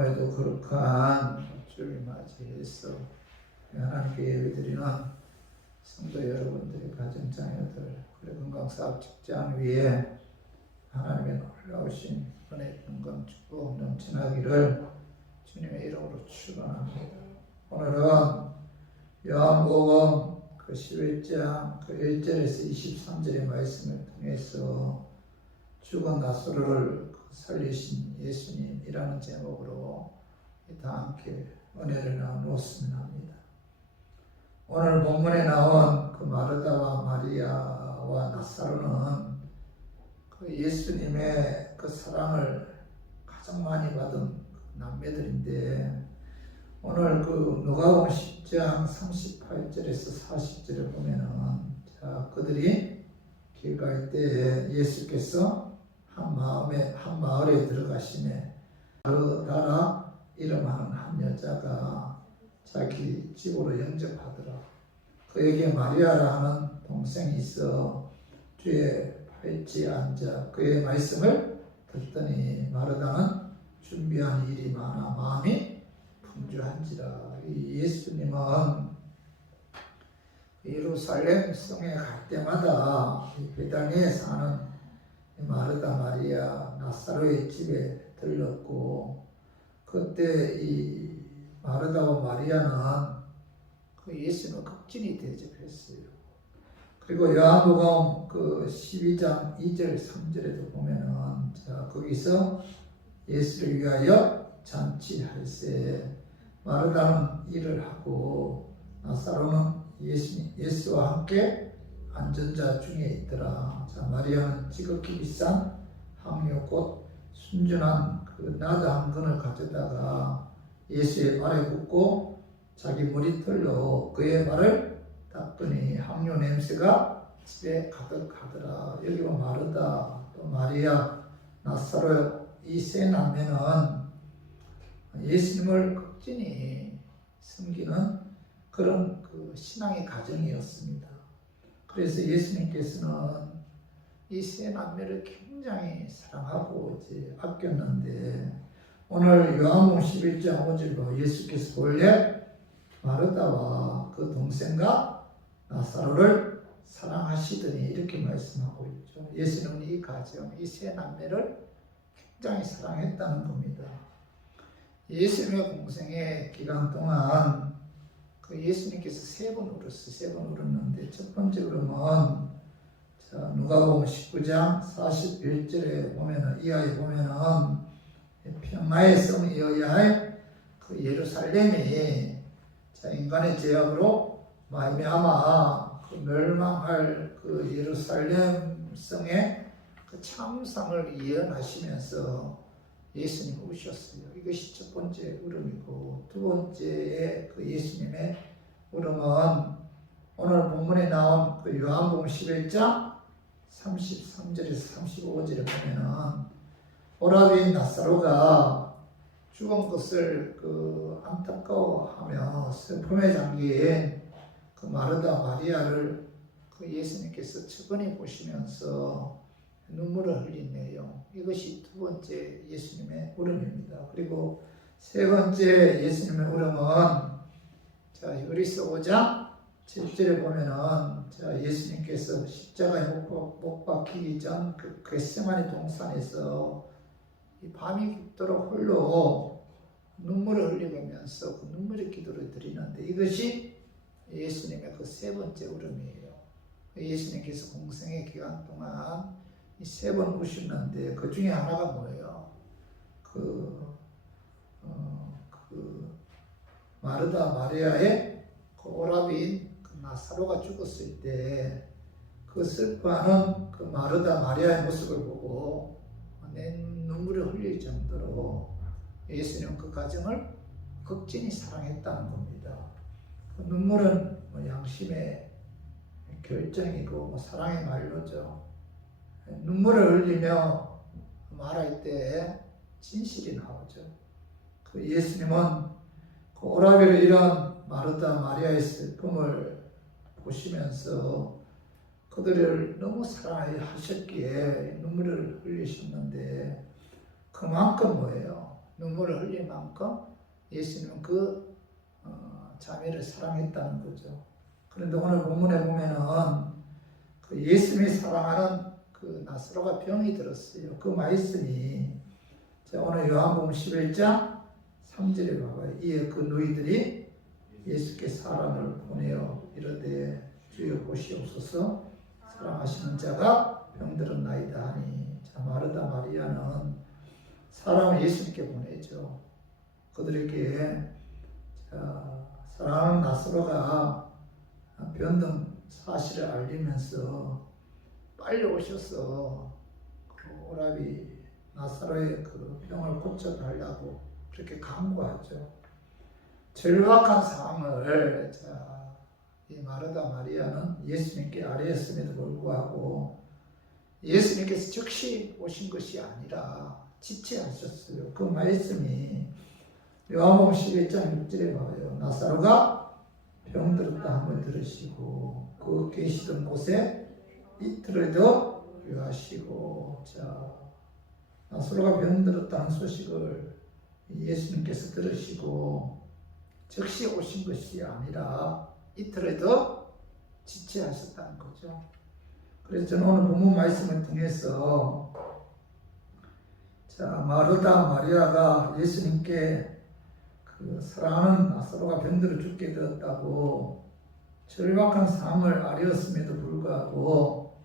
오늘도 거룩한 주를 맞이해서 하나님께 예배드리는 성도 여러분들의 가정 자녀들, 그리고 건강사업 직장 위에 하나님의 놀라우신 은혜, 영광, 축복 넘쳐나기를 주님의 이름으로 축원합니다. 오늘은 요한복음 11장 1절에서 23절의 말씀을 통해서 죽은 나사로를 살리신 예수님이라는 제목으로 다 함께 은혜를 나누었으면 합니다. 오늘 본문에 나온 그 마르다와 마리아와 나사로는 그 예수님의 그 사랑을 가장 많이 받은 남매들인데, 오늘 그 누가복음 10장 38절에서 40절에 보면은 그들이 길 갈 때에 예수께서 한 마을에 들어가시매 다라 이름하는 한 여자가 자기 집으로 영접하더라. 그에게 마리아라 하는 동생이 있어 뒤에 발치에 앉아 그의 말씀을 듣더니 마르다는 준비한 일이 많아 마음이 분주한지라. 이 예수님은 예루살렘 성에 갈 때마다 베다니에 사는 마르다, 마리아, 나사로의 집에 들렀고, 그때 이 마르다와 마리아는 그 예수님을 극진히 대접했어요. 그리고 요한복음 그 12장 2절 3절에도 보면은 거기서 예수를 위하여 잔치할세 마르다는 일을 하고 나사로는 예수와 함께 안전자 중에 있더라. 마리아는 지극히 비싼 향유 곧 순전한 그 나다 한 근을 가져다가 예수의 발에 붓고 자기 머리털로 그의 발을 닦더니 향유 냄새가 집에 가득하더라. 여기 마르다 또 마리아 나사로 이 세 남매는 예수님을 극진히 섬기는 그런 그 신앙의 가정이었습니다. 그래서 예수님께서는 이 세 남매를 굉장히 사랑하고 아꼈는데, 오늘 요한복음 11장 5절로 예수께서 본래 마르다와 그 동생과 나사로를 사랑하시더니 이렇게 말씀하고 있죠. 예수님은 이 가정, 이 세 남매를 굉장히 사랑했다는 겁니다. 예수님의 공생의 기간 동안 그 예수님께서 세 번 울었는데, 첫 번째 울음은 누가복음 19장 41절에 보면은 이하에 보면은 평화의 성이어야 할 그 예루살렘이 인간의 죄악으로 말미암아 그 멸망할 그 예루살렘 성의 그 참상을 예언하시면서 예수님 우셨어요. 이것이 첫 번째 울음이고, 두 번째의 그 예수님의 울음은 오늘 본문에 나온 그 요한복음 11장 33절에서 35절에 보면은 오라비인 나사로가 죽은 것을 그 안타까워하며 슬픔에 잠긴 그 마르다 마리아를 그 예수님께서 측은히 보시면서 눈물을 흘린 내용, 이것이 두 번째 예수님의 울음입니다. 그리고 세 번째 예수님의 울음은 요리서 5장 7절에 보면은 예수님께서 십자가에 못 박히기 전 그 겟세마네 동산에서 이 밤이 깊도록 홀로 눈물을 흘리면서 그 눈물의 기도를 드리는데, 이것이 예수님의 그 세 번째 울음이에요. 예수님께서 공생의 기간 동안 이 세 번 우셨는데, 그 중에 하나가 뭐예요? 마르다 마리아의 그 오라비인 그 나사로가 죽었을 때 그 슬퍼하는 그 마르다 마리아의 모습을 보고 내 눈물을 흘릴 정도로 예수님은 그 가정을 극진히 사랑했다는 겁니다. 그 눈물은 양심의 결정이고 사랑의 말로죠. 눈물을 흘리며 말할 때 진실이 나오죠. 그 예수님은 그 오라비를 잃은 마르다 마리아의 슬픔을 보시면서 그들을 너무 사랑하셨기에 눈물을 흘리셨는데, 그만큼 뭐예요? 눈물을 흘릴 만큼 예수님은 그 자매를 사랑했다는 거죠. 그런데 오늘 본문에 보면은 그 예수님이 사랑하는 그 나사로가 병이 들었어요. 그 말씀이 오늘 요한복음 11장 3절에 봐봐요. 이에 그 너희들이 예수께 사람을 보내어 이르되 주여 보시옵소서 사랑하시는 자가 병들었나이다 하니 자 마르다 마리아는 사람을 예수님께 보내죠. 그들에게 사랑하는 나사로가 병든 사실을 알리면서 빨리 오셔서 그 오라비 나사로의 그 병을 고쳐달라고 그렇게 강구하죠. 절박한 상황을 이 마르다 마리아는 예수님께 아뢰었음에도 불구하고 예수님께서 즉시 오신 것이 아니라 지체하셨어요. 그 말씀이 요한복음 11장 6절에 봐요. 나사로가 병들었다 함을 들으시고 그 계시던 곳에 이틀을 더 유하시고 나사로가 병들었다는 소식을 예수님께서 들으시고 즉시 오신 것이 아니라 이틀을 더 지체하셨다는 거죠. 그래서 저는 오늘 본문 말씀을 통해서 마르다 마리아가 예수님께 그 사랑하는 나사로가 병들어 죽게 되었다고 절박한 상황을 아뢰었음에도 불구하고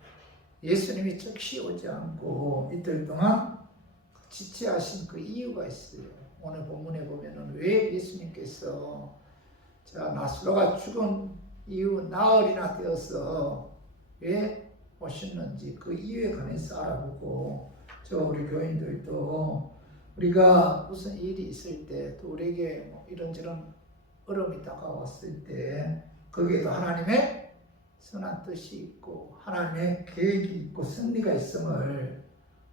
예수님이 즉시 오지 않고 이틀 동안 지체하신 그 이유가 있어요. 오늘 본문에 보면은 왜 예수님께서 나사로가 죽은 이후 나흘이나 되어서 왜 오셨는지 그 이유에 관해서 알아보고 우리 교인들도 우리가 무슨 일이 있을 때 또 우리에게 이런저런 어려움이 다가왔을 때 거기에도 하나님의 선한 뜻이 있고 하나님의 계획이 있고 승리가 있음을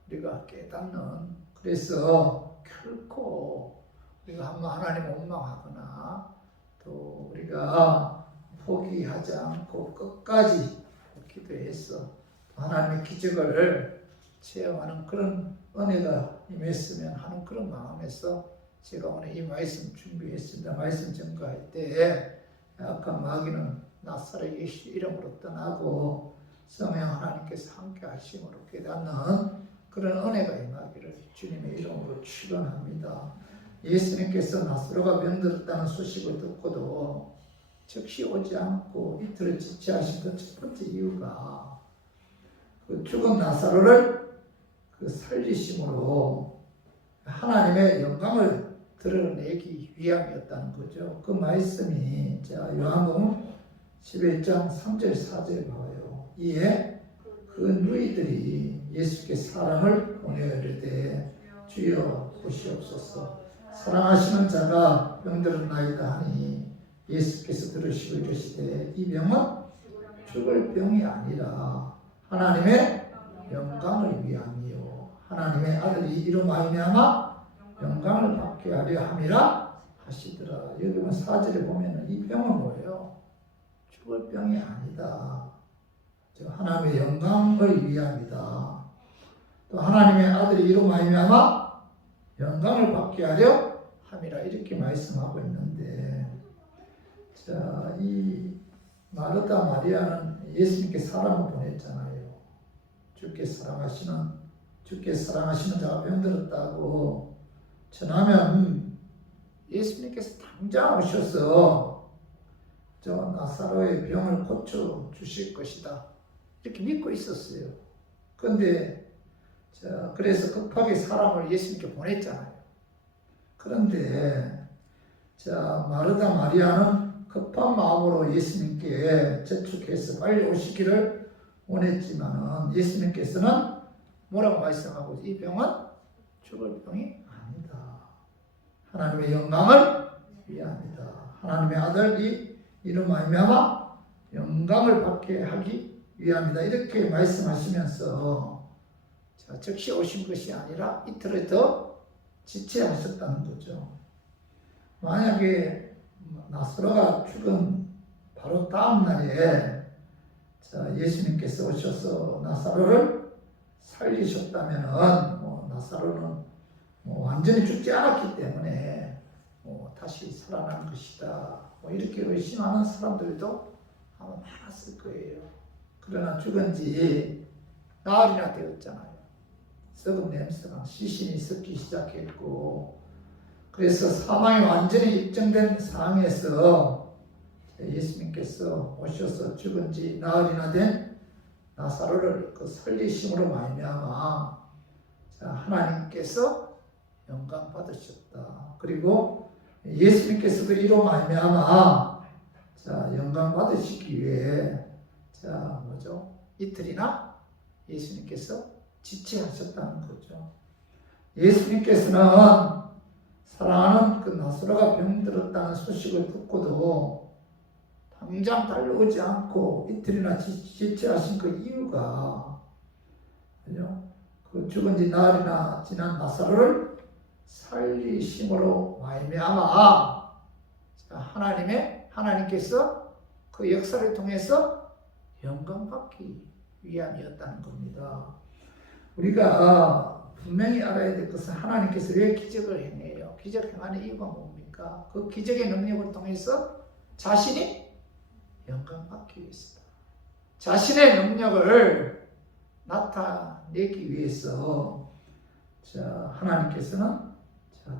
우리가 깨닫는, 그래서 결코 우리가 한번 하나님 원망하거나 또 우리가 포기하지 않고 끝까지 기도해서 하나님의 기적을 체험하는 그런 은혜가 임했으면 하는 그런 마음에서 제가 오늘 이 말씀 준비했습니다. 말씀 전가할 때 아까 마귀는 나사렛 예수 이름으로 떠나고 성령 하나님께서 함께 하심으로 깨닫는 그런 은혜가 임하기를 주님의 이름으로 축원합니다. 예수님께서 나사로가 병들었다는 소식을 듣고도 즉시 오지 않고 이틀을 지체하신 그 첫 번째 이유가 그 죽은 나사로를 살리심으로 하나님의 영광을 드러내기 위함이었다는 거죠. 그 말씀이 요한복음 11장 3절 4절 봐요. 이에 그 누이들이 예수께 사람을 보내어 이르되 주여 보시옵소서 사랑하시는 자가 병들었나이다 하니 예수께서 들으시고 이르시되 이 병은 죽을 병이 아니라 하나님의 영광을 위함이요 하나님의 아들이 이로 말미암아 영광을 받게 하려 함이라 하시더라. 여기 보면 4절에 보면 이 병은 뭐예요? 죽을 병이 아니다. 하나님의 영광을 위함이다. 또 하나님의 아들이 이로 말미암아 영광을 받게 하려 함이라 이렇게 말씀하고 있는데, 이 마르다 마리아는 예수님께 사람을 보냈잖아요. 주께 사랑하시는 자가 병들었다고 전하면 예수님께서 당장 오셔서 나사로의 병을 고쳐 주실 것이다 이렇게 믿고 있었어요. 그런데 그래서 급하게 사람을 예수님께 보냈잖아요. 그런데 마르다 마리아는 급한 마음으로 예수님께 재촉해서 빨리 오시기를 원했지만 예수님께서는 뭐라고 말씀하고 이 병은 죽을 병이 아니다. 하나님의 영광을 위함이다. 하나님의 아들이 이로 말미암아 영광을 받게 하기 위함이다. 이렇게 말씀하시면서 즉시 오신 것이 아니라 이틀을 더 지체하셨다는 거죠. 만약에 나사로가 죽은 바로 다음 날에 예수님께서 오셔서 나사로를 살리셨다면 나사로는 완전히 죽지 않았기 때문에 다시 살아난 것이다. 이렇게 의심하는 사람들도 아마 많았을 거예요. 그러나 죽은 지 나흘이나 되었잖아요. 썩은 냄새가 시신이 썩기 시작했고, 그래서 사망이 완전히 입증된 상황에서 예수님께서 오셔서 죽은 지 나흘이나 된 나사로를 그 살리심으로 말미암아 하나님께서 영광 받으셨다. 그리고 예수님께서도 이로 말미암아 영광 받으시기 위해 이틀이나 예수님께서 지체하셨다는 거죠. 예수님께서는 사랑하는 그 나사로가 병들었다는 소식을 듣고도 당장 달려오지 않고 이틀이나 지체하신 그 이유가, 그 죽은 지 나흘이나 지난 나사로를 살리심으로 말미암아 하나님께서 그 역사를 통해서 영광 받기 위함이었다는 겁니다. 우리가 분명히 알아야 될 것은 하나님께서 왜 기적을 행해요? 기적 행하는 이유가 뭡니까? 그 기적의 능력을 통해서 자신이 영광 받기 위해서다. 자신의 능력을 나타내기 위해서 하나님께서는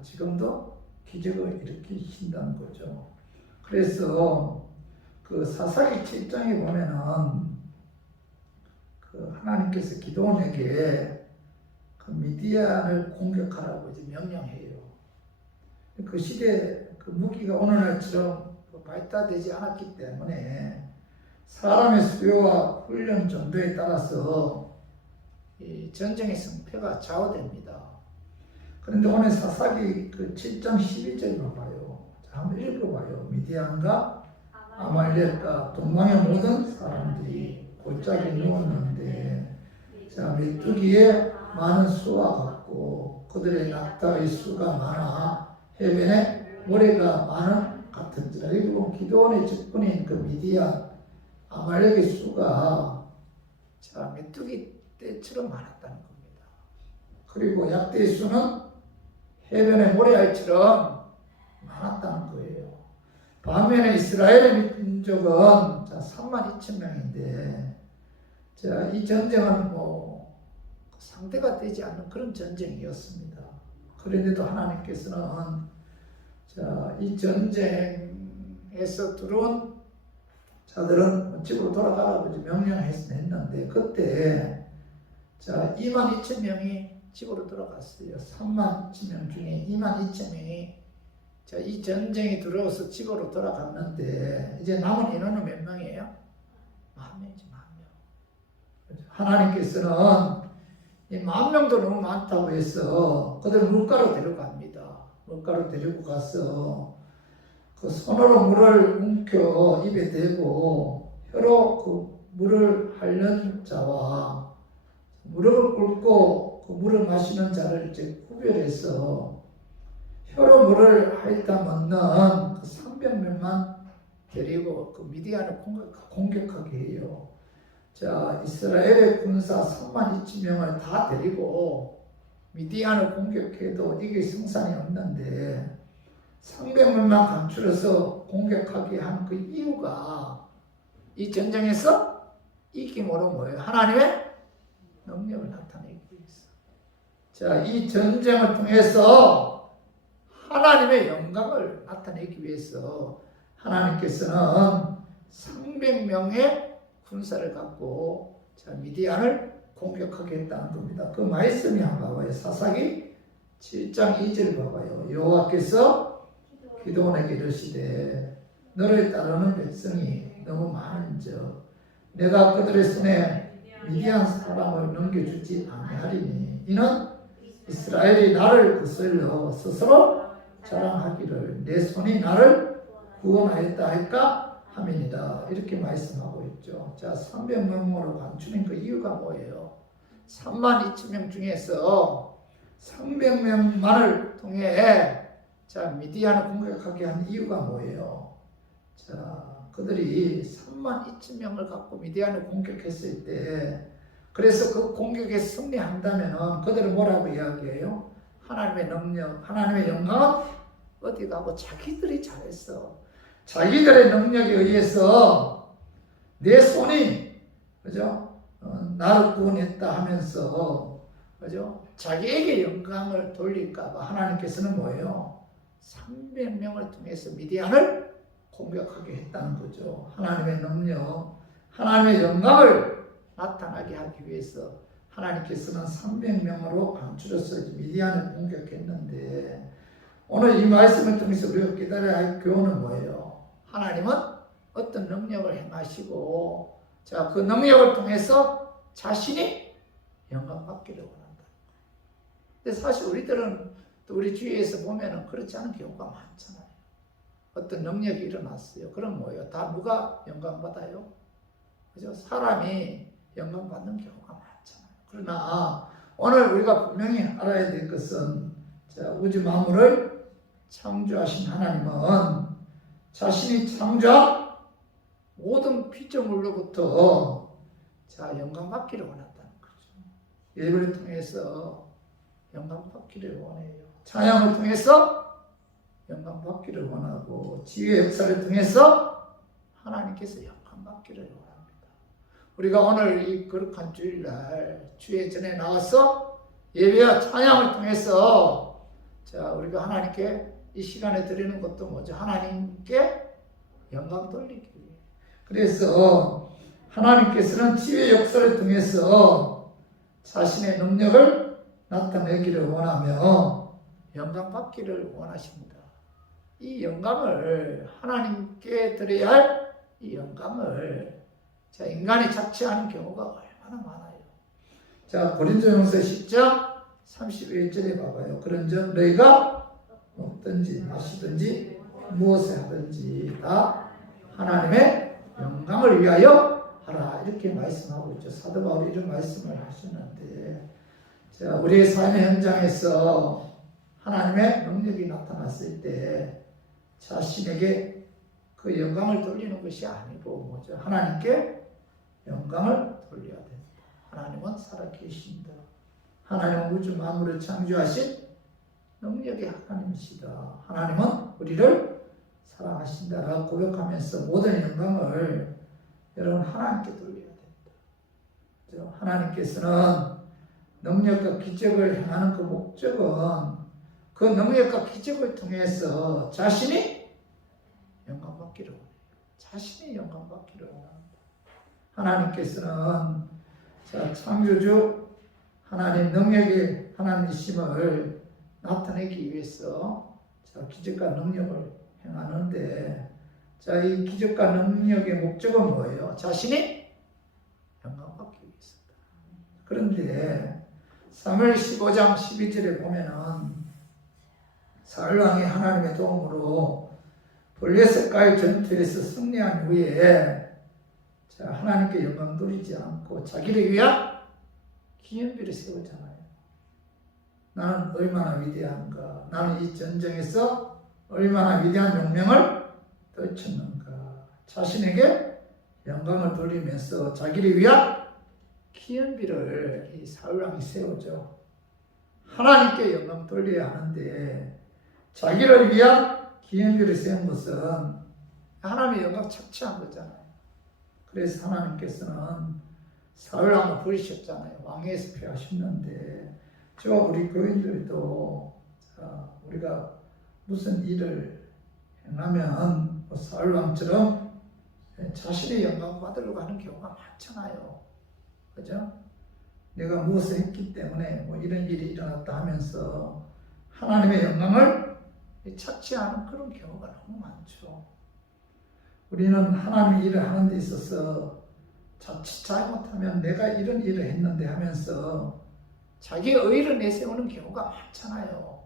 지금도 기적을 일으키신다는 거죠. 그래서 그 사사기 7장에 보면은 그 하나님께서 기드온에게 그 미디안을 공격하라고 이제 명령해요. 그 시대 그 무기가 오늘날처럼 발달되지 않았기 때문에 사람의 수요와 훈련 정도에 따라서 이 전쟁의 승패가 좌우됩니다. 그런데 오늘 사사기 그 7장 12절 봐봐요. 한번 읽어봐요. 미디안과 아말렉과 동방의 모든 사람들이 골짜기에 누웠는데 메뚜기에 많은 수와 같고 그들의 낙타의 수가 많아 해변에 모래가 많은 같은지라. 그리고 기드온의 적군인 그 미디안 아말렉의 수가 메뚜기 떼처럼 많았다는 겁니다. 그리고 약대의 수는 해변의 모래알처럼 많았다는 거예요. 반면에 이스라엘의 민족은 32,000명인데 이 전쟁은 상대가 되지 않는 그런 전쟁이었습니다. 그런데도 하나님께서는 이 전쟁에서 들어온 자들은 집으로 돌아가라고 명령했는데 그때 22,000명이 집으로 돌아갔어요. 32,000명 중에 22,000명이 이 전쟁이 들어와서 집으로 돌아갔는데 이제 남은 인원은 몇 명이에요? 10,000명이지, 10,000명. 하나님께서는 이 10,000명도 너무 많다고 해서 그들 물가로 데려갑니다. 물가로 데리고 가서 그 손으로 물을 움켜 입에 대고 혀로 그 물을 핥는 자와 무릎을 꿇고 그 물을 마시는 자를 이제 구별해서 혀로 물을 핥다 먹는 그 300명만 데리고 그 미디안을 공격하게 해요. 이스라엘의 군사 32,000명을 다 데리고 미디안을 공격해도 이게 승산이 없는데 300명만 감출해서 공격하게 한 그 이유가 이 전쟁에서 이김으로 뭐예요? 하나님의 능력을 나타내기 위해서. 이 전쟁을 통해서 하나님의 영광을 나타내기 위해서 하나님께서는 300명의 군사를 갖고 미디안을 공격하게 했다는 겁니다. 그 말씀이 한번 봐봐요. 사사기 7장 2절 봐봐요. 여호와께서 기드온에게 이르시되 너를 따르는 백성이 너무 많은즉 내가 그들의 손에 미디안 사람을 넘겨주지 아니하리니 이는 이스라엘이 나를 거슬러 스스로 자랑하기를 내 손이 나를 구원하였다 할까 함이니라. 이렇게 말씀하고 있죠. 300명으로 감추는 그 이유가 뭐예요? 32,000명 중에서 300명만을 통해 미디안을 공격하게 한 이유가 뭐예요? 그들이 32,000명을 갖고 미디안을 공격했을 때 그래서 그 공격에 승리한다면 그들은 뭐라고 이야기해요? 하나님의 능력, 하나님의 영광은 어디 가고 자기들이 잘했어. 자기들의 능력에 의해서 내 손이, 그죠? 나를 구원했다 하면서, 그죠? 자기에게 영광을 돌릴까봐 하나님께서는 뭐예요? 300명을 통해서 미디안을 공격하게 했다는 거죠. 하나님의 능력, 하나님의 영광을 나타나게 하기 위해서 하나님께서는 300명으로 감추려서 미디안을 공격했는데, 오늘 이 말씀을 통해서 우리가 깨달아야 할 교훈은 뭐예요? 하나님은 어떤 능력을 행하시고, 자, 그 능력을 통해서 자신이 영광받기를 원한다. 근데 사실 우리들은 또 우리 주위에서 보면은 그렇지 않은 경우가 많잖아요. 어떤 능력이 일어났어요. 그럼 뭐예요? 다 누가 영광받아요? 그죠? 사람이 영광받는 경우가 많잖아요. 그러나 오늘 우리가 분명히 알아야 될 것은, 자, 우주 만물을 창조하신 하나님은 자신이 창조한 모든 피조물로부터 자, 영광받기를 원한다는 거죠. 예배를 통해서 영광받기를 원해요. 찬양을 통해서 영광받기를 원하고, 지혜의 역사를 통해서 하나님께서 영광받기를 원합니다. 우리가 오늘 이 거룩한 주일날 주의 전에 나와서 예배와 찬양을 통해서 자, 우리가 하나님께 이 시간에 드리는 것도 뭐죠? 하나님께 영광 돌리기 위해. 그래서 하나님께서는 지혜의 역사를 통해서 자신의 능력을 나타내기를 원하며 영광받기를 원하십니다. 이 영광을 하나님께 드려야 할 이 영광을 자, 인간이 착취하는 경우가 얼마나 많아요. 자, 고린도전서 10장 31절에 봐봐요. 그런즉 너희가 먹든지 마시든지 무엇을 하든지 다 하나님의 영광을 위하여 하라, 이렇게 말씀하고 있죠. 사도 바울이 이런 말씀을 하셨는데, 자, 우리의 삶의 현장에서 하나님의 능력이 나타났을 때 자신에게 그 영광을 돌리는 것이 아니고 뭐죠? 하나님께 영광을 돌려야 됩니다. 하나님은 살아계신다. 하나님은 우주 만물을 창조하신 능력의 하나님이시다. 하나님은 우리를 사랑하신다라고 고백하면서 모든 영광을 여러분 하나님께 돌려야 됩니다. 하나님께서는 능력과 기적을 행하는 그 목적은 그 능력과 기적을 통해서 자신이 영광받기를 원해요. 자신이 영광받기를 원합니다. 하나님께서는 자, 창조주 하나님 능력의 하나님이심을 나타내기 위해서 자, 기적과 능력을 행하는데, 자, 이 기적과 능력의 목적은 뭐예요? 자신이 영광받기 위해서다. 그런데 사무엘 15장 12절에 보면은 사울왕이 하나님의 도움으로 블레셋과의 전투에서 승리한 후에 자, 하나님께 영광 돌리지 않고 자기를 위한 기념비를 세우잖아요. 나는 얼마나 위대한가, 나는 이 전쟁에서 얼마나 위대한 용명을 떨쳤는가, 자신에게 영광을 돌리면서 자기를 위한 기념비를 이 사울왕이 세우죠. 하나님께 영광 돌려야 하는데 자기를 위한 기념비를 세운 것은 하나님의 영광 착취한 거잖아요. 그래서 하나님께서는 사울왕을 버리셨잖아요. 왕위에서 피하셨는데, 저와 우리 교인들도 우리가 무슨 일을 행하면 사울왕처럼 자신의 영광 받으려고 하는 경우가 많잖아요. 그죠? 내가 무엇을 했기 때문에 뭐 이런 일이 일어났다 하면서 하나님의 영광을 착취하는 그런 경우가 너무 많죠. 우리는 하나님의 일을 하는 데 있어서 자칫 잘못하면 내가 이런 일을 했는데 하면서 자기의 의의를 내세우는 경우가 많잖아요.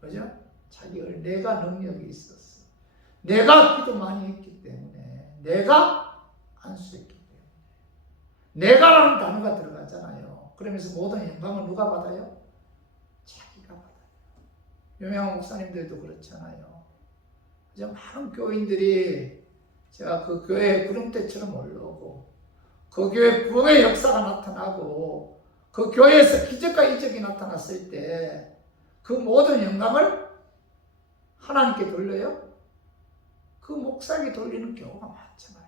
그죠? 자기 의, 내가 능력이 있었어. 내가 기도 많이 했기 때문에, 내가 안수했기 때문에. 내가라는 단어가 들어가잖아요. 그러면서 모든 영광을 누가 받아요? 자기가 받아요. 유명한 목사님들도 그렇잖아요. 그죠? 많은 교인들이 제가 그 교회에 구름대처럼 올라오고, 그 교회 부흥의 역사가 나타나고, 그 교회에서 기적과 이적이 나타났을 때 그 모든 영광을 하나님께 돌려요? 그 목사에게 돌리는 경우가 많잖아요.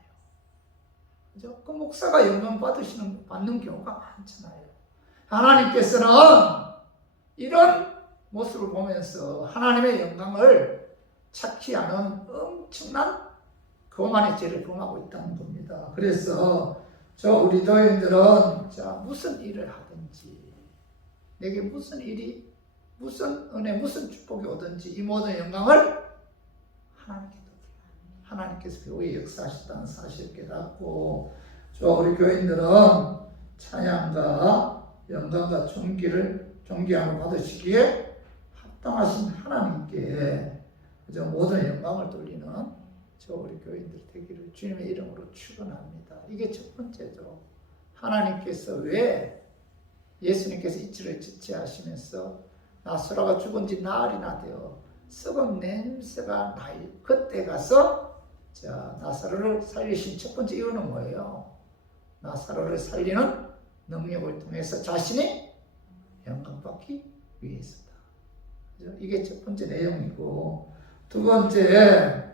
그죠? 그 목사가 영광 받는 경우가 많잖아요. 하나님께서는 이런 모습을 보면서 하나님의 영광을 찾지 않은 엄청난 교만의 죄를 범하고 있다는 겁니다. 그래서 우리 교인들은 무슨 일을 하든지 내게 무슨 일이 무슨 은혜 무슨 축복이 오든지 이 모든 영광을 하나님께서 교회에 역사하셨다는 사실을 깨닫고 우리 교인들은 찬양과 영광과 존귀함을 받으시기에 합당하신 하나님께 모든 영광을 돌리는 우리 교인들 되기를 주님의 이름으로 축원합니다. 이게 첫 번째죠. 하나님께서 왜 예수님께서 이치를 지체하시면서 나사로가 죽은 지 나흘이나 되어 썩은 냄새가 나이 그때 가서 나사로를 살리신 첫 번째 이유는 뭐예요? 나사로를 살리는 능력을 통해서 자신이 영광받기 위해서다. 이게 첫 번째 내용이고, 두 번째,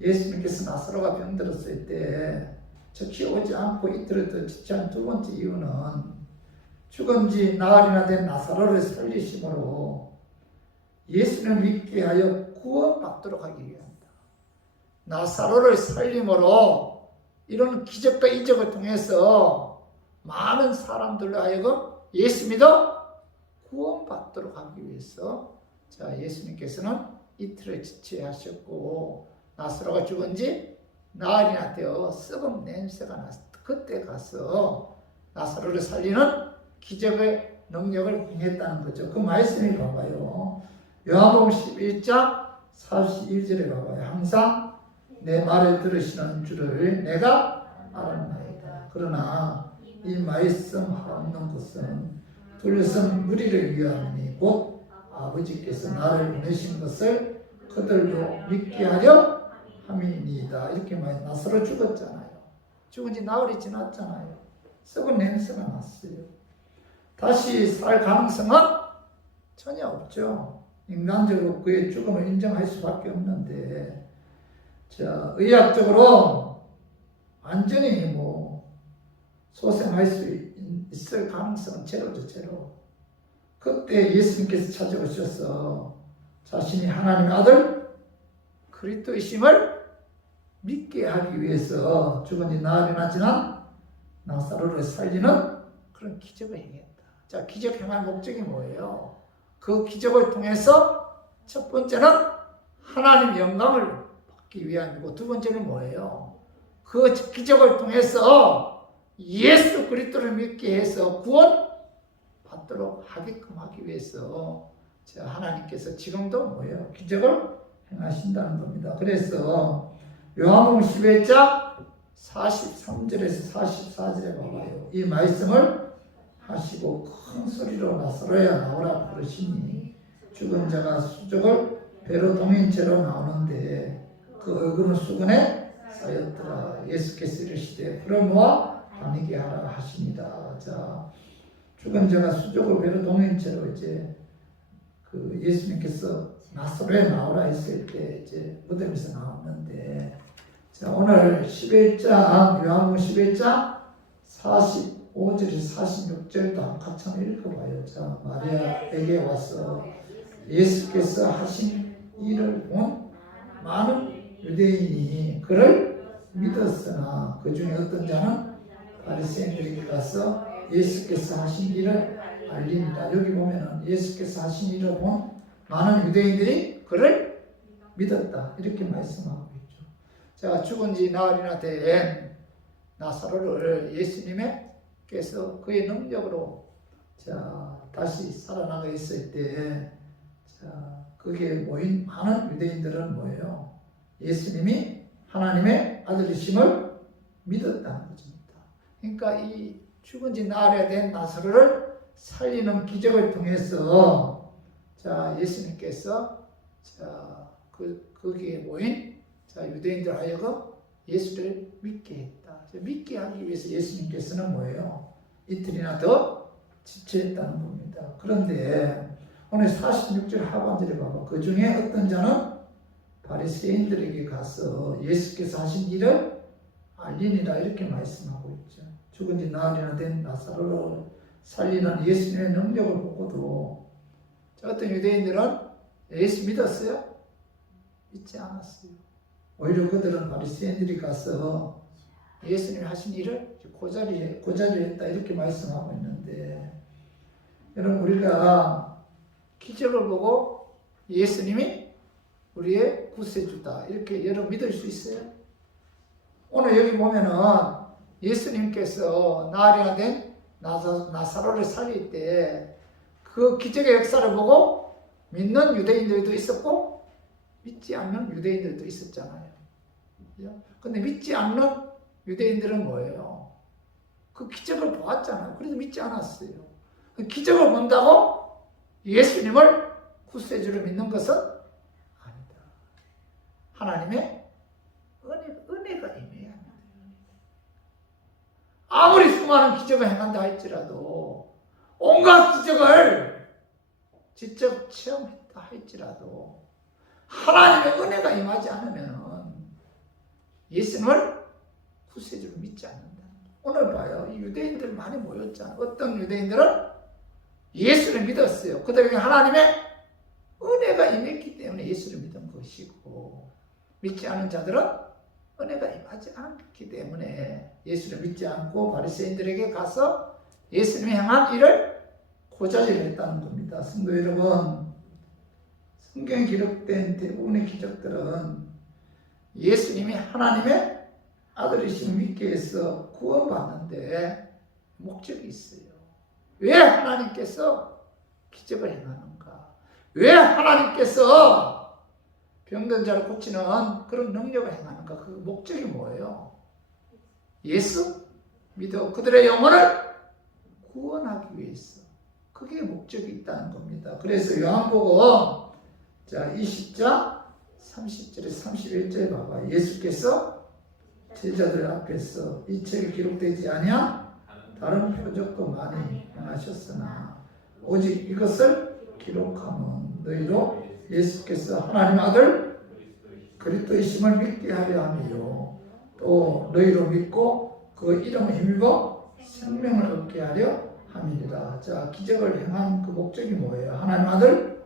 예수님께서 나사로가 병들었을 때 즉시 오지 않고 이틀을 더 지체한 두 번째 이유는 죽은 지 나흘이나 된 나사로를 살리심으로 예수님을 믿게 하여 구원받도록 하기 위함이다. 나사로를 살림으로 이런 기적과 이적을 통해서 많은 사람들로 하여금 예수 믿어 구원받도록 하기 위해서 예수님께서는 이틀을 지체하셨고, 나사로가 죽은 지 나흘이나 되어 썩은 냄새가 났을 때 그때 가서 나사로를 살리는 기적의 능력을 행했다는 거죠. 그 말씀이 봐봐요. 요한복음 11장 41절에 봐봐요. 항상 내 말을 들으시는 줄을 내가 알았나이다. 그러나 이 말씀 없는 것은 둘러선 무리를 위함이니 곧 아버지께서 나를 보내신 것을 그들도 믿게 하려 함이니이다. 이렇게 말해. 나사로 죽었잖아요. 죽은 지 나흘이 지났잖아요. 썩은 냄새가 났어요. 다시 살 가능성은 전혀 없죠. 인간적으로 그의 죽음을 인정할 수밖에 없는데, 의학적으로 완전히 소생할 수 있을 가능성은 제로죠, 제로. 그때 예수님께서 찾아오셔서 자신이 하나님의 아들 그리스도이심을 믿게 하기 위해서 죽은 지 나흘이나 지난 나사로를 살리는 그런 기적을 행했다. 기적 행할 목적이 뭐예요? 그 기적을 통해서 첫 번째는 하나님 영광을 받기 위함이고, 두 번째는 뭐예요? 그 기적을 통해서 예수 그리스도를 믿게 해서 구원 받도록 하게끔 하기 위해서 하나님께서 지금도 뭐예요? 기적을 행하신다는 겁니다. 그래서 요한복음 11장 43절에서 44절에 봐봐요. 이 말씀을 하시고 큰 소리로 나사로야 나오라 그러시니 죽은 자가 수족을 배로 동인 채로 나오는데 그 얼굴은 수건에 쌓였더라. 예수께서 이르시되 불을 모아 다니게 하라 하십니다. 죽은 자가 수족을 배로 동인 채로 그 예수님께서 나사로에 나오라 했을 때 무덤에서 나왔는데, 오늘 11장 요한복음 11장 45절에서 46절도 같이 한번 읽어봐요. 마리아에게 와서 예수께서 하신 일을 본 많은 유대인이 그를 믿었으나 그 중에 어떤 자는 바리새인들에게 가서 예수께서 하신 일을 알립니다. 여기 보면은 예수께서 하신 일을 본 많은 유대인들이 그를 믿었다. 이렇게 말씀하고 있죠. 죽은 지 나흘이나 된 나사로를 예수님께서 그의 능력으로 다시 살아나게 했을 때 거기에 모인 많은 유대인들은 뭐예요? 예수님이 하나님의 아들이심을 믿었다는 것입니다. 그러니까 이 죽은 지 나흘이 된 나사로를 살리는 기적을 통해서 예수님께서 거기에 모인 유대인들 하여금 예수를 믿게 했다. 믿게 하기 위해서 예수님께서는 뭐예요? 이틀이나 더 지체했다는 겁니다. 그런데 오늘 46절 하반절에 봐봐. 그 중에 어떤 자는 바리새인들에게 가서 예수께서 하신 일을 알리니라 이렇게 말씀하고 있죠. 죽은 지 나흘이나 된 나사로를 살리는 예수님의 능력을 보고도 어떤 유대인들은 예수 믿었어요? 믿지 않았어요. 오히려 그들은 바리새인들이 가서 예수님이 하신 일을 고자리에 했다 이렇게 말씀하고 있는데, 여러분 우리가 기적을 보고 예수님이 우리의 구세주다 이렇게 여러분 믿을 수 있어요? 오늘 여기 보면은 예수님께서 나흘이나 된 나사로를 살릴 때 그 기적의 역사를 보고 믿는 유대인들도 있었고 믿지 않는 유대인들도 있었잖아요. 근데 믿지 않는 유대인들은 뭐예요? 그 기적을 보았잖아요. 그래도 믿지 않았어요. 그 기적을 본다고 예수님을 구세주로 믿는 것은 아니다. 하나님의 은혜가 임해야 합니다. 아무리 수많은 기적을 행한다 할지라도, 온갖 기적을 직접 체험했다 할지라도 하나님의 은혜가 임하지 않으면 예수님을 구세주로 믿지 않는다. 오늘 봐요. 이 유대인들 많이 모였잖아요. 어떤 유대인들은 예수를 믿었어요. 그들에게 하나님의 은혜가 임했기 때문에 예수를 믿은 것이고, 믿지 않은 자들은 은혜가 임하지 않기 때문에 예수를 믿지 않고 바리새인들에게 가서 예수님이 행한 일을 고자질을 했다는 겁니다. 성도 여러분, 성경에 기록된 대부분의 기적들은 예수님이 하나님의 아들이심을 믿기 위해서 구원받는데 목적이 있어요. 왜 하나님께서 기적을 행하는가? 왜 하나님께서 병든 자를 고치는 그런 능력을 행하는가? 그 목적이 뭐예요? 예수 믿어 그들의 영혼을 구원하기 위해서. 그게 목적이 있다는 겁니다. 그래서 요한복음 20장 30절에 31절에 봐봐. 예수께서 제자들 앞에서 이 책에 기록되지 아니한 다른 표적도 많이 행하셨으나 오직 이것을 기록하면 너희로 예수께서 하나님 아들 그리스도이심을 믿게 하려 함이요 또 너희로 믿고 그 이름을 힘입어 생명을 얻게 하려 함이니라. 자, 기적을 행한 그 목적이 뭐예요? 하나님 아들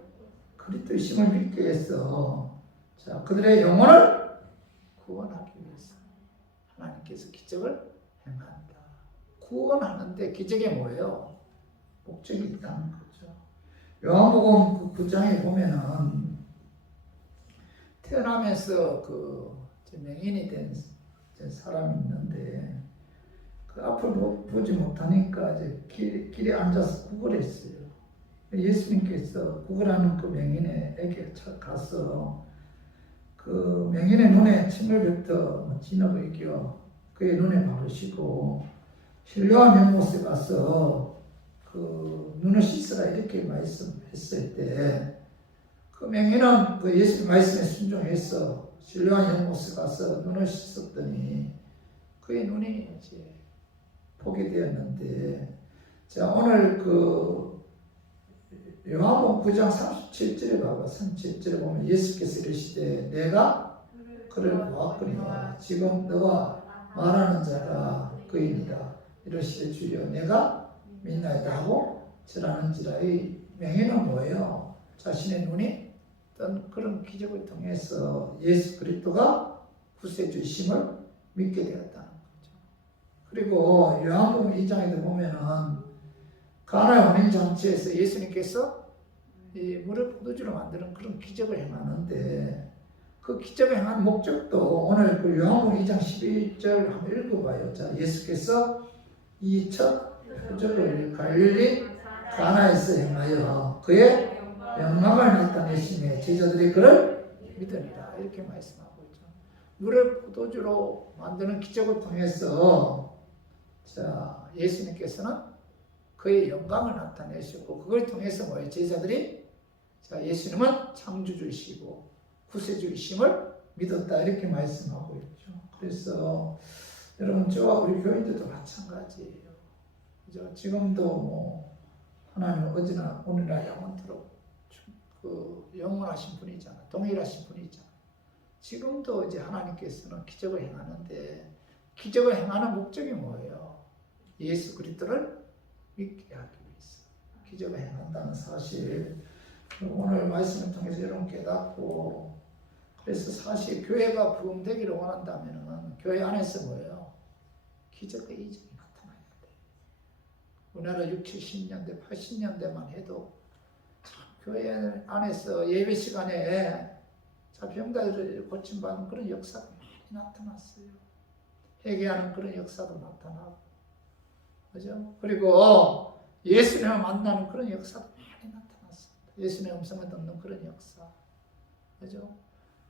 그리스도이심을 믿기 위해서, 자, 그들의 영혼을 구원하기 위해서 하나님께서 기적을 행한다. 구원하는데 기적이 뭐예요? 목적이 있다는 거죠. 요한복음 9장에 보면은 태어나면서 그 맹인이 된 사람이 있는데 그 앞을 보지 못하니까 이제 길에 앉아서 구걸했어요. 예수님께서 구걸하는 그 맹인에게 가서 그 맹인의 눈에 침을 뱉어 진흙을 끼워 그의 눈에 바르시고 실로암 연못에 가서 그 눈을 씻으라 이렇게 말씀했을 때 그 맹인은 그 예수님 말씀에 순종해서 실로암 연못에 가서 눈을 씻었더니 그의 눈이 이제 보게 되었는데, 자, 오늘 그 요한복음 9장 37절에 봐봐. 37절에 보면 예수께서 이르시되 내가 그를 보았거니와 지금 너가 말하는 자가 그이니라. 이르시되 주여 내가 믿나이다 하고 절하는지라. 이 맹인은 뭐예요? 자신의 눈이 어떤 그런 기적을 통해서 예수 그리스도가 구세주이심을 믿게 되었다는 거죠. 그리고 요한복음 2장에도 보면은 가나의 혼인잔치에서 예수님께서 이 물을 포도주로 만드는 그런 기적을 행하는데 그 기적을 행한 목적도 오늘 그 요한복음 2장 12절 한번 읽어봐요. 자, 예수께서 이 첫 표적을 갈릴리 가나에서 행하여 그의 영광을 나타내시며 제자들이 그를 믿으니라. 이렇게 말씀하고 있죠. 물을 포도주로 만드는 기적을 통해서, 자, 예수님께서는 그의 영광을 나타내시고 그걸 통해서 뭐예요? 제자들이, 자, 예수님은 창조주이시고 구세주이심을 믿었다 이렇게 말씀하고 있죠. 그래서 여러분 저와 우리 교인들도 마찬가지예요. 그죠? 지금도 뭐 하나님은 어제나 오늘날 영원토록 그 영원하신 분이잖아. 동일하신 분이잖아. 지금도 이제 하나님께서는 기적을 행하는데 기적을 행하는 목적이 뭐예요? 예수 그리스도를 믿게 하기 위해서 기적을 행한다는 사실. 오늘 말씀을 통해서 여러분 깨닫고, 그래서 사실 교회가 부흥되기를 원한다면 교회 안에서 뭐예요? 기적과 이적이 나타나야 돼. 우리나라 60, 70년대, 80년대만 해도 참 교회 안에서 예배 시간에 병자들을 고침받는 그런 역사가 많이 나타났어요. 회개하는 그런 역사도 나타나고, 그죠? 그리고 예수님을 만나는 그런 역사도 많이 나타났습니다. 예수님의 음성을 듣는 그런 역사, 그죠?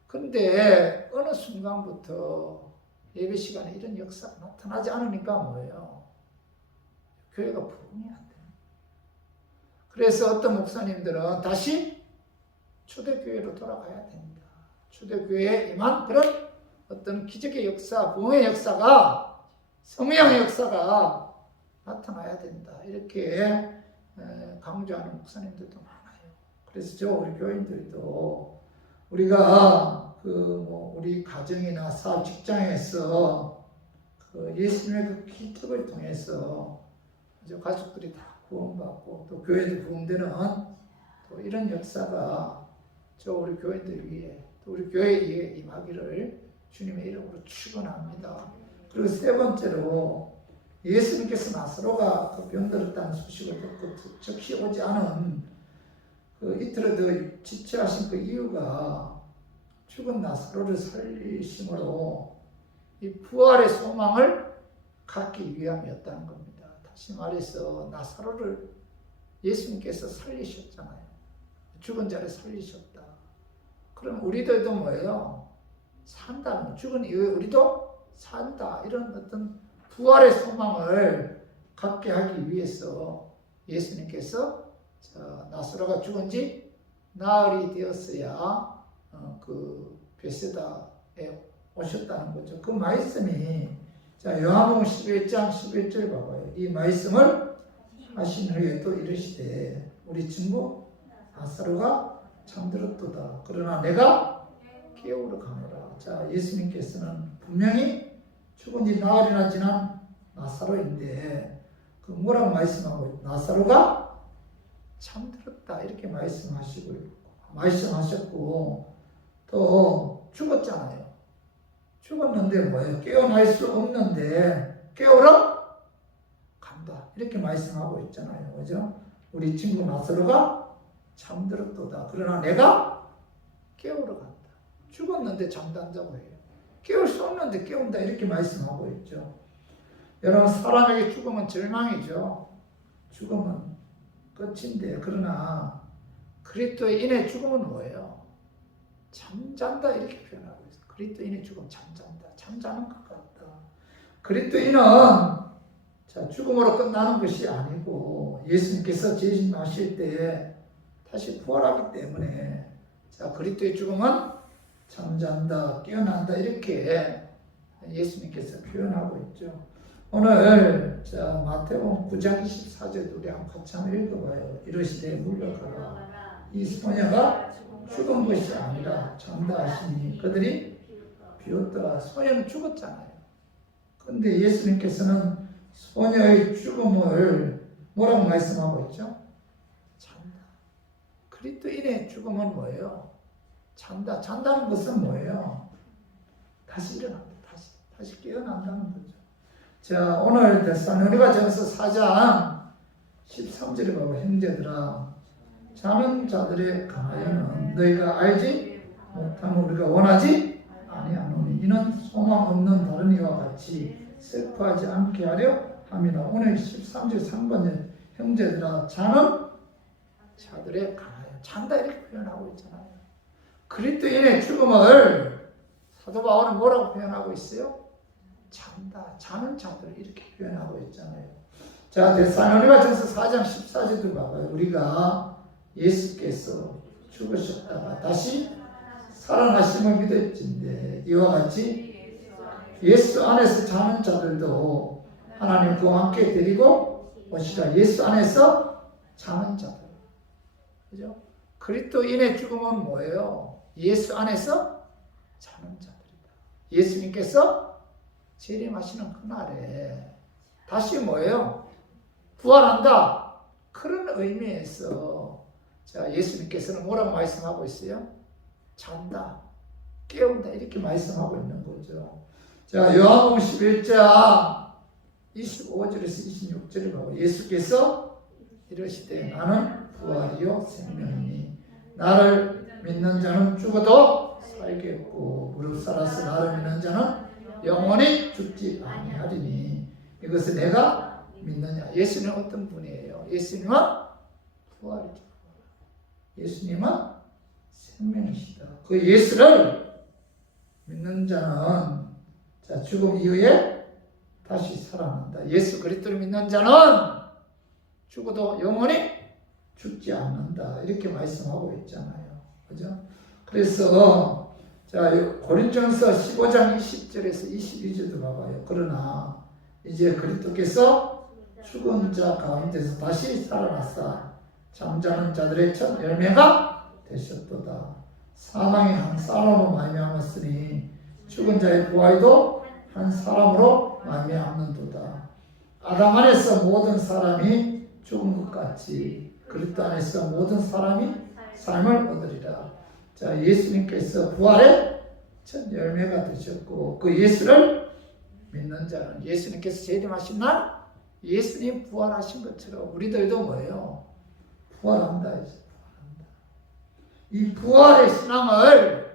근데 어느 순간부터 예배 시간에 이런 역사가 나타나지 않으니까 뭐예요? 교회가 부흥이 안 됩니다. 그래서 어떤 목사님들은 다시 초대교회로 돌아가야 됩니다. 초대교회에 임한 그런 어떤 기적의 역사, 부흥의 역사가, 성령의 역사가 나타나야 된다. 이렇게 강조하는 목사님들도 많아요. 그래서 우리 교인들도 우리가 우리 가정이나 사업 직장에서 예수님의 그 기적을 통해서 가족들이 다 구원받고 또 교회도 부흥되는 또 이런 역사가 우리 교인들 위해 또 우리 교회에 임하기를 주님의 이름으로 축원합니다. 그리고 세 번째로 예수님께서 나사로가 그 병들었다는 소식을 듣고 즉시 오지 않은 이틀을 더 지체하신 그 이유가 죽은 나사로를 살리심으로 이 부활의 소망을 갖기 위함이었다는 겁니다. 다시 말해서 나사로를 예수님께서 살리셨잖아요. 죽은 자를 살리셨다. 그럼 우리들도 뭐예요? 산다는, 죽은 이후에 우리도 산다. 이런 어떤 부활의 소망을 갖게 하기 위해서 예수님께서 나사로가 죽은 지 나흘이 되었어야 그 베세다에 오셨다는 거죠. 그 말씀이 요한복음 11장 11절 봐봐요. 이 말씀을 하신 후에 또 이르시되 우리 친구 나사로가 잠들었도다. 그러나 내가 깨우러 가노라. 예수님께서는 분명히 죽은 지 나흘이나 지난 나사로인데 그 뭐라고 말씀하고 나사로가 잠들었다 이렇게 말씀하셨고 또 죽었잖아요. 죽었는데 뭐예요? 깨어날 수 없는데 깨우러 간다 이렇게 말씀하고 있잖아요. 그죠? 우리 친구 나사로가 잠들었도다. 그러나 내가 깨우러 간다. 죽었는데 잠단다고 해요. 깨울 수 없는데 깨운다 이렇게 말씀하고 있죠. 여러분, 사람에게 죽음은 절망이죠. 죽음은 끝인데, 그러나 그리스도인의 죽음은 뭐예요? 잠잔다 이렇게 표현하고 있어요. 그리스도인의 죽음 잠잔다. 잠자는 것 같다. 그리스도인은 죽음으로 끝나는 것이 아니고 예수님께서 재림하실 때 다시 부활하기 때문에 그리스도의 죽음은 잠잔다, 깨어난다 이렇게 예수님께서 표현하고 있죠. 오늘 마태복음 9장 24절 우리 같이 한번 읽어봐요. 이르시되 물러가라. 이 소녀가 죽은 것이 아니라 잔다 하시니 그들이 비웃더라. 소녀는 죽었잖아요. 그런데 예수님께서는 소녀의 죽음을 뭐라고 말씀하고 있죠? 잔다. 그리스도인의 죽음은 뭐예요? 잔다. 잔다는 것은 뭐예요? 다시 일어난다. 다시 깨어난다는 거죠. 오늘 데살로니가전서 4장 13절에 보면 형제들아 자는 자들에 관하여는 너희가 알지 못하면 우리가 원하지 아니하노니 이는 소망 없는 다른 이와 같이 슬퍼하지 않게 하려 함이라. 오늘 13절 3번에 형제들아 자는 자들에 관하여 잔다 이렇게 표현하고 있잖아요. 그리스도인의 죽음을 사도 바울은 뭐라고 표현하고 있어요? 잔다, 자는 자들 이렇게 표현하고 있잖아요. 데살로니가전서 4장 14절도 봐봐요. 우리가 예수께서 죽으셨다가 다시 살아나심을 믿었는데 이와 같이 예수 안에서 자는 자들도 하나님 그와 함께 데리고 오시라. 예수 안에서 자는 자들, 그죠? 그리스도인의 죽음은 뭐예요? 예수 안에서 사는 자들이다. 예수님께서 재림하시는 그날에 다시 뭐예요? 부활한다. 그런 의미에서 자, 예수님께서는 뭐라고 말씀하고 있어요? 잔다, 깨운다 이렇게 말씀하고 있는 거죠. 자, 요한복음 11장 25절에서 26절을 보고 예수께서 이르시되 나는 부활이요 생명이니 나를 믿는 자는 죽어도 살겠고 무릇 살아서 나를 믿는 자는 영원히 죽지 아니하리니 이것을 내가 믿느냐. 예수님은 어떤 분이에요? 예수님은 부활이죠. 예수님은 생명이시다. 그 예수를 믿는 자는 자, 죽음 이후에 다시 살아난다. 예수 그리스도를 믿는 자는 죽어도 영원히 죽지 않는다. 이렇게 말씀하고 있잖아요. 그죠? 그래서 자, 고린전서 15장 20절에서 22절도 봐봐요. 그러나 이제 그리스도께서 죽은 자 가운데서 다시 살아났사 잠자는 자들의 첫 열매가 되셨도다. 사망이 한 사람으로 말미암았으니 죽은 자의 부활도 한 사람으로 말미암는도다. 아담 안에서 모든 사람이 죽은 것 같이 그리스도 안에서 모든 사람이 삶을 얻으리라. 자, 예수님께서 부활의 첫 열매가 되셨고 그 예수를 믿는 자는 예수님께서 재림하신 날 예수님 부활하신 것처럼 우리들도 뭐예요? 부활한다. 이 부활의 신앙을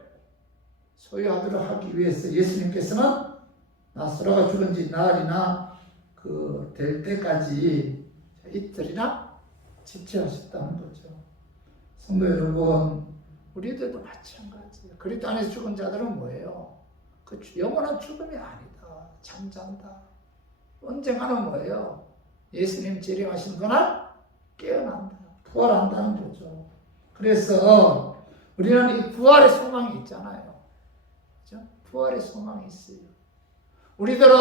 소유하도록 하기 위해서 예수님께서는 나사로가 죽은 지 나흘이나 될 때까지 이틀이나 지체하셨다는 거죠. 성도 여러분, 우리들도 마찬가지예요. 그리스도 안에서 죽은 자들은 뭐예요? 그 영원한 죽음이 아니다. 잠잔다. 언젠가는 뭐예요? 예수님 재림하신 그날 깨어난다. 부활한다는 거죠. 그래서 우리는 이 부활의 소망이 있잖아요. 그죠? 부활의 소망이 있어요. 우리들은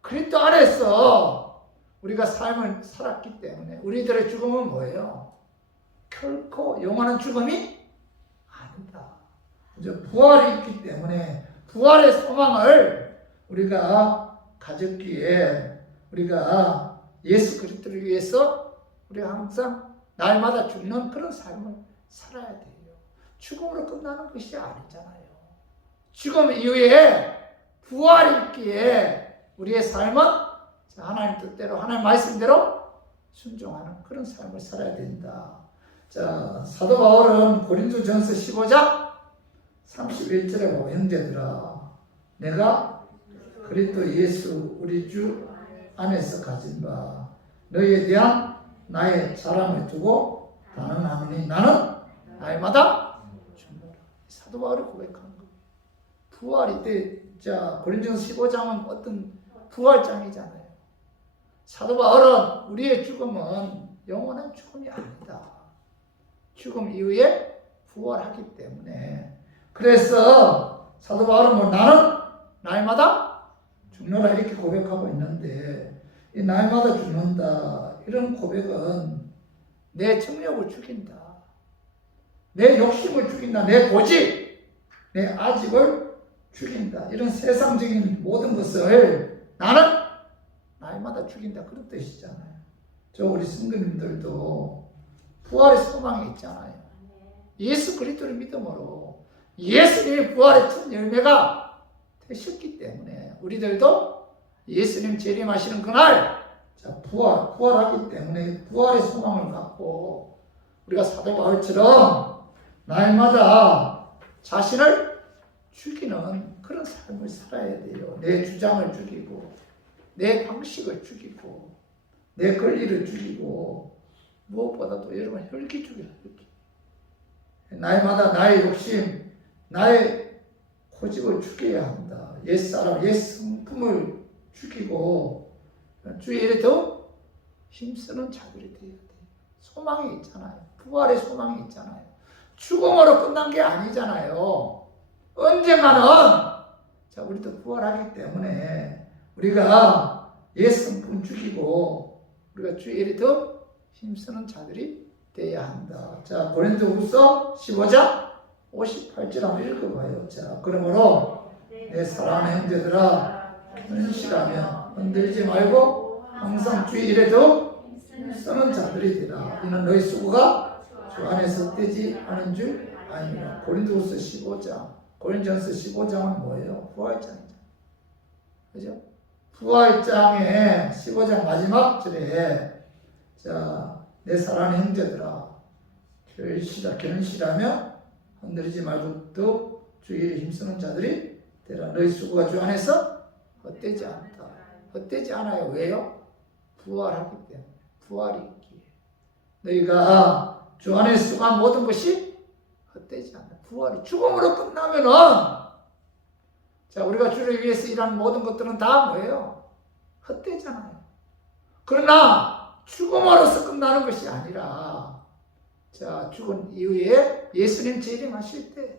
그리스도 안에서 우리가 삶을 살았기 때문에 우리들의 죽음은 뭐예요? 결코 영원한 죽음이 아니다. 그죠? 부활이 있기 때문에 부활의 소망을 우리가 가졌기에 우리가 예수 그리스도를 위해서 우리가 항상 날마다 죽는 그런 삶을 살아야 돼요. 죽음으로 끝나는 것이 아니잖아요. 죽음 이후에 부활이 있기에 우리의 삶은 하나님 뜻대로 하나님 말씀대로 순종하는 그런 삶을 살아야 된다. 자, 사도 바울은 고린도전서 15장 31절에 보면 형제들아 내가 그리스도 예수 우리 주 안에서 가진 바 너희에 대한 나의 자랑을 두고 단언하노니 나는 날마다 죽노라. 사도 바울이 고백한 거. 부활이 때, 자, 고린도전서 15장은 어떤 부활장이잖아요. 사도 바울은 우리의 죽음은 영원한 죽음이 아니다. 죽음 이후에 부활하기 때문에. 그래서 사도 바울은 뭐 나는 날마다 죽노라 이렇게 고백하고 있는데 이 날마다 죽는다 이런 고백은 내 정욕을 죽인다. 내 욕심을 죽인다. 내 고집, 내 아집을 죽인다. 이런 세상적인 모든 것을 나는 날마다 죽인다. 그런 뜻이잖아요. 우리 성도님들도 부활의 소망이 있잖아요. 예수 그리스도를 믿음으로 예수님의 부활의 첫 열매가 되셨기 때문에 우리들도 예수님 재림하시는 그날 부활하기 때문에 부활의 소망을 갖고 우리가 사도 바울처럼 날마다 자신을 죽이는 그런 삶을 살아야 돼요. 내 주장을 죽이고 내 방식을 죽이고 내 권리를 죽이고 무엇보다도 여러분 혈기 죽여요. 날마다 나의 욕심, 나의 고집을 죽여야 한다. 옛사람, 옛 성품을 죽이고 주의 일에 더 힘쓰는 자들이 되어야 돼요. 소망이 있잖아요. 부활의 소망이 있잖아요. 죽음으로 끝난 게 아니잖아요. 언젠가는 우리도 부활하기 때문에 우리가 옛 성품 죽이고 우리가 주의 일에 더 힘쓰는 자들이 헛되어야 한다. 자, 고린도후서 15장 58절 한번 읽어봐요. 자, 그러므로 내 사랑하는 형제들아, 현실하며 흔들리지 말고 항상 주의 일에 더욱 쓰는 자들이 되라. 이는 너희 수고가 주 안에서 헛되지 않은 줄 아니라. 고린도후서 15장, 고린전서 15장은 뭐예요? 부활장이죠. 그죠? 부활장의 15장 마지막 절에, 자, 내 사랑하는 형제들아, 견실하며 흔들리지 말고 또 주의 일에 힘쓰는 자들이 되라. 너희 수고가 주 안에서 헛되지 않다. 헛되지 않아요. 왜요? 부활하기 때문에. 부활이 있기에. 너희가 주 안에 수고한 모든 것이 헛되지 않다. 부활이 죽음으로 끝나면은, 자, 우리가 주를 위해서 일하는 모든 것들은 다 뭐예요? 헛되잖아요. 그러나 죽음으로서 끝나는 것이 아니라, 자, 죽은 이후에 예수님 재림하실 때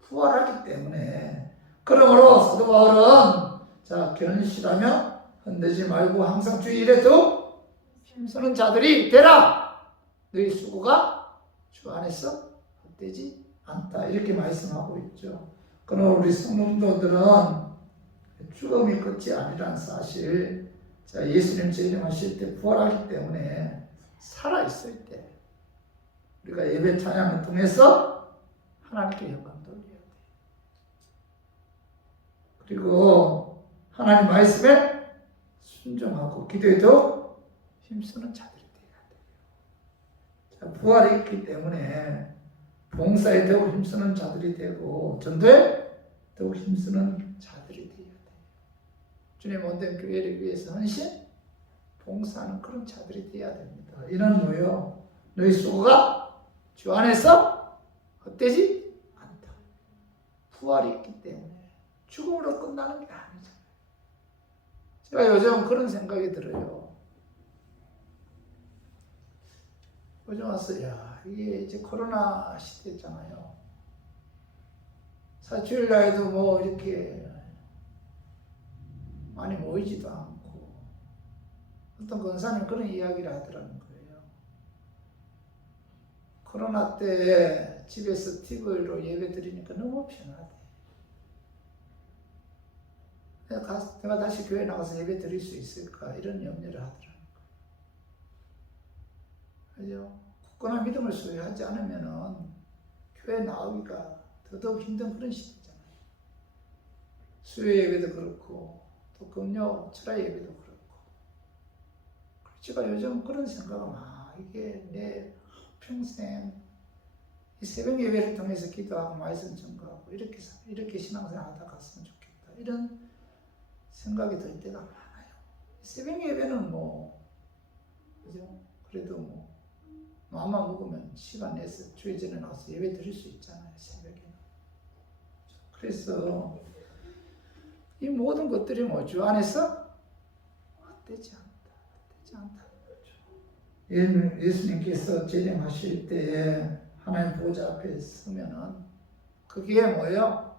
부활하기 때문에, 그러므로 사도 바울은, 자, 견실하며 흔들지 말고 항상 주의 일에 더욱 힘쓰는 자들이 되라. 너희 수고가 주 안에서 헛되지 않다. 이렇게 말씀하고 있죠. 그러나 우리 성도들은 죽음이 끝이 아니라는 사실, 자, 예수님 재림하실 때 부활하기 때문에 살아있을 때 우리가 예배 찬양을 통해서 하나님께 영광 돌려야 돼. 그리고 하나님 말씀에 순종하고 기도에도 힘쓰는 자들이 돼야 돼요. 자, 부활이 있기 때문에 봉사에 더욱 힘쓰는 자들이 되고 전도에 더욱 힘쓰는 자들이 되어야 돼요. 주님 온된 교회를 위해서 헌신, 봉사하는 그런 자들이 되어야 됩니다. 이는 뭐예요? 너희 수고가 주 안에서 헛되지 않다. 부활이 있기 때문에 죽음으로 끝나는 게 아니잖아요. 제가 요즘 그런 생각이 들어요. 요즘 와서, 야, 이게 이제 코로나 시대잖아요. 사주일날에도 뭐 이렇게 많이 모이지도 않고, 어떤 권사님 그런 이야기를 하더라는 거예요. 코로나 때 집에서 TV로 예배 드리니까 너무 편하대. 내가 다시 교회 나가서 예배 드릴 수 있을까? 이런 염려를 하더라는 거예요. 그죠? 굳건한 믿음을 소유하지 않으면은 교회 나오기가 더더욱 힘든 그런 시대잖아요. 수요 예배도 그렇고, 또 금요 철야 예배도 그렇고. 제가 요즘 그런 생각을 이게 내 평생 이 새벽 예배를 통해서 기도하고 말씀 전가하고 이렇게 신앙생활 하다 갔으면 좋겠다. 이런 생각이 들 때가 많아요. 새벽 예배는 그죠? 그래도 마음만 먹으면 시간 내서 주의 전에 나와서 예배 드릴 수 있잖아요, 새벽에는. 그래서 이 모든 것들이 주 안에서 헛되지 않다. 예수님께서 재림하실 때에 하나님 보좌 앞에 서면은 그게 뭐예요?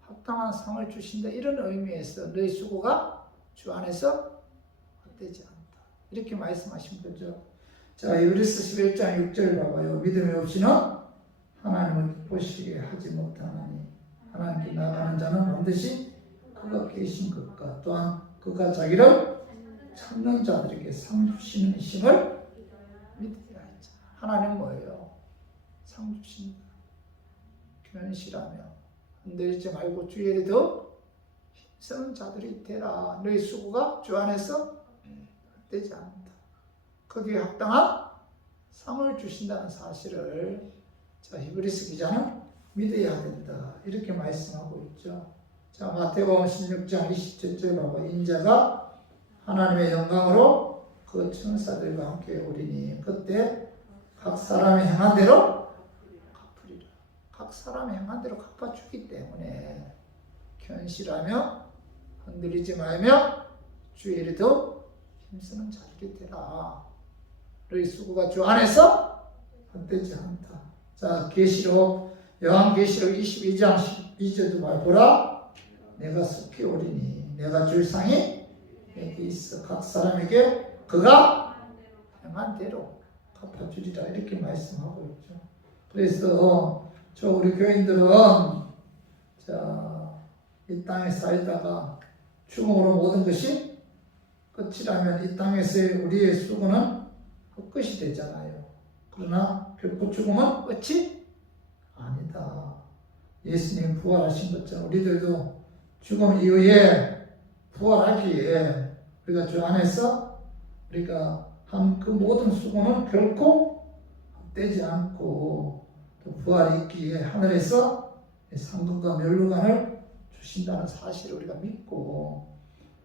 합당한 상을 주신다. 이런 의미에서 너희 수고가 주 안에서 헛되지 않다. 이렇게 말씀하신 거죠. 자, 히브리서 11장 6절 봐봐요. 믿음이 없이는 하나님을 기쁘시게 하지 못하나니 하나님께 나가는 자는 반드시 그가 계신 것과 또한 그가 자기를 찾는 자들에게 상 주시는 이심을 믿어야 했죠. 하나님은 뭐예요? 상 주신다. 견실하며 흔들리지 말고 주의 일에 더 힘쓰는 자들이 되라. 너희 수고가 주 안에서 헛되지 않다. 거기에 합당한 상을 주신다는 사실을, 자, 히브리서 기자는 믿어야 된다. 이렇게 말씀하고 있죠. 자, 마태복음 16장 27절 봐봐. 인자가 하나님의 영광으로 그 천사들과 함께 오리니 그때 각 사람의 행한 대로 갚으리라. 각 사람의 행한 대로 갚아주기 때문에 견실하며 흔들리지 말며 주의 일에 더 힘쓰는 자들이 되라. 너희 수고가 주 안에서 헛되지 않다. 자, 계시록 요한계시록 22장 12절도 말보라. 내가 속히 오리니 내가 줄 상이 내게 있어 각 사람에게 그가 행한 대로 갚아주리라 이렇게 말씀하고 있죠. 그래서 저 우리 교인들은 이 땅에 살다가 죽음으로 모든 것이 끝이라면 이 땅에서의 우리의 수고는 끝이 되잖아요. 그러나 결코 죽음은 끝이 아니다. 예수님 부활하신 것처럼 우리들도 죽음 이후에 부활하기에 우리가 주 안에서 우리가 한 그 모든 수고는 결코 헛되지 않고 또 부활이 있기에 하늘에서 상급과 멸류관을 주신다는 사실을 우리가 믿고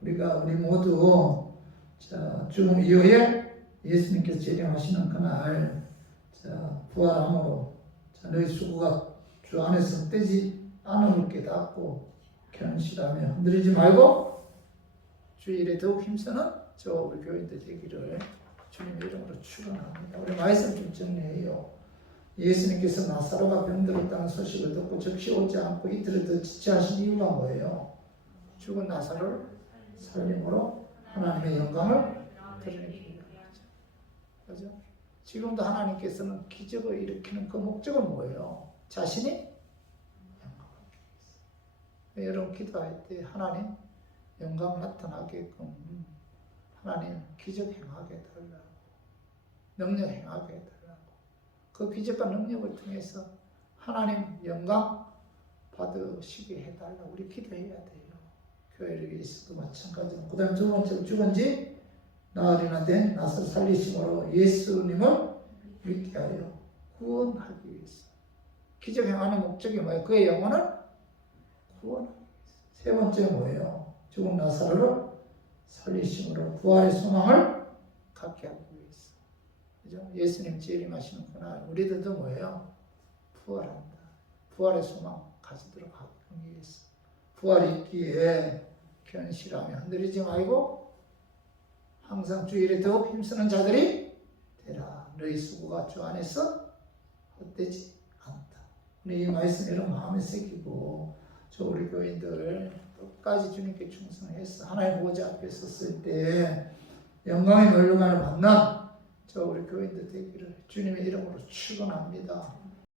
우리 모두 죽음 이후에 예수님께서 재림하시는 그날 부활함으로 너희 수고가 주 안에서 헛되지 않음을 깨닫고 견실하며 흔들리지 말고 주 일에 더욱 힘쓰는 저 우리 교인들 되기를 주님의 이름으로 축원합니다. 우리 말씀 좀 정리해요. 예수님께서 나사로가 병들었다는 소식을 듣고 즉시 오지 않고 이틀을 더 지체하신 이유가 뭐예요? 죽은 나사로를 살림으로 하나님의 영광을 드러내기 위함이죠. 그죠? 지금도 하나님께서는 기적을 일으키는 그 목적은 뭐예요? 자신이 영광을 드리기 위해서. 여러분 기도할 때 하나님 영광 나타나게끔 하나님 기적 행하게 달라고, 능력 행하게 달라고, 그 기적과 능력을 통해서 하나님 영광 받으시게 해달라고 우리 기도해야 돼요. 교회를 위해서도 마찬가지로. 그 다음 두 번째로 죽은 지 나흘이나 된 나사로 살리심으로 예수님을 믿게 하여 구원하기 위해서. 기적 행하는 목적이 뭐예요? 그의 영혼을 구원하기 위해서. 세 번째 뭐예요? 죽은 나사로를 살리심으로 부활의 소망을 갖게 하기 위해서. 그죠? 예수님 재림하시는 그날 우리들도 뭐예요? 부활한다. 부활의 소망 가지도록 하기 위해서. 부활이 있기에 견실하며 흔들리지 말고 항상 주 일에 더욱 힘쓰는 자들이 되라. 너희 수고가 주 안에서 헛되지 않다. 우리 이 말씀 이런 마음에 새기고 저 우리 교인들 끝까지 주님께 충성해서 하나님 보좌 앞에 섰을 때 영광의 멸류관을 받는 저 우리 교인들 되기를 주님의 이름으로 축원합니다.